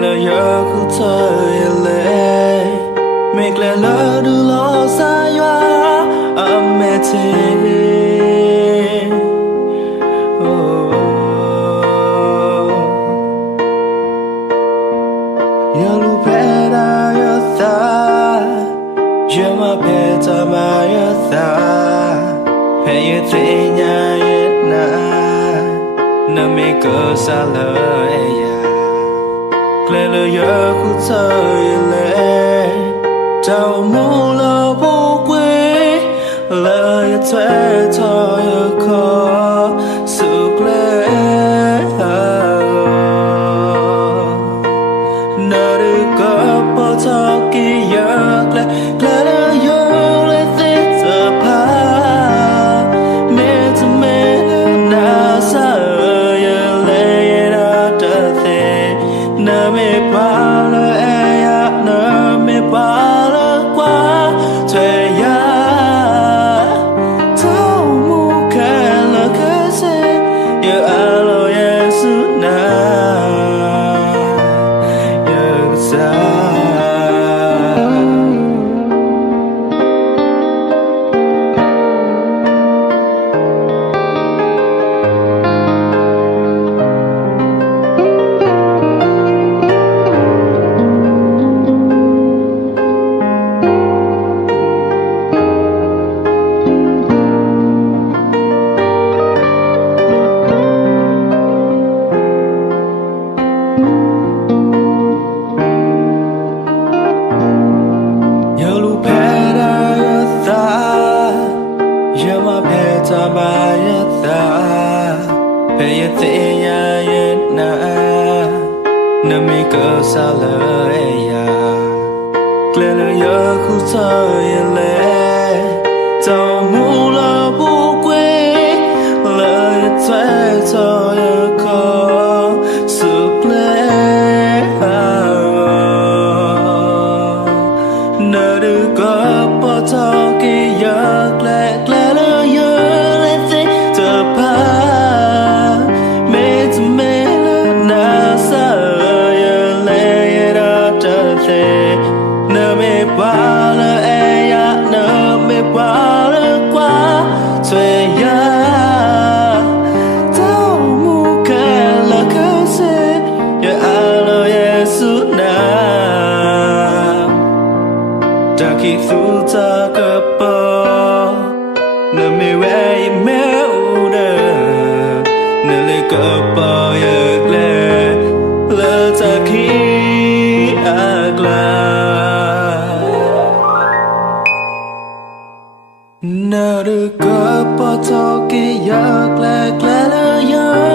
là giờ khu thời lệ mẹ lẽ lỡ đưa lo xa hoa mẹ thế giờ lu bé đã giờ ta giờ mà bé ta mà giờ ta bé giờ thế nhà giờ na mẹ cỡ xa lời lẽ là giờ khu thời lệ chào mù là vô quê lời thuê thôi khó sự lẽ nơi được có bao thao kỳ giờ lẽ là giờ lẽ thế giờ pa mẹ cho mẹ đã xa giờ lẽ đã trở thế nơi mẹ ba lời ai nơi mẹ ba lời qua thuê ya thao mu kẻ là cái gì giờ alo Yesu na giờ xa ta ba ya ta pe ya te ya ya na mi cỡ xa lời ya lẽ là giờ khu thời lệ tao mu là bu quê lời thuê thôi có sự lẽ nơi được có bao thao kỳ giờ lẽ là giờ nơ mê ba lơ e ya nơ mê ba lơ qua thuê ya tao mu kẻ là cái gì ya alo Yesu na ta khi thu ta cơ po nơ mê ve mê u đơ nơ lê cơ po ya lê lơ ta khi nơ được có bao thao kỳ giấc lẽ là giờ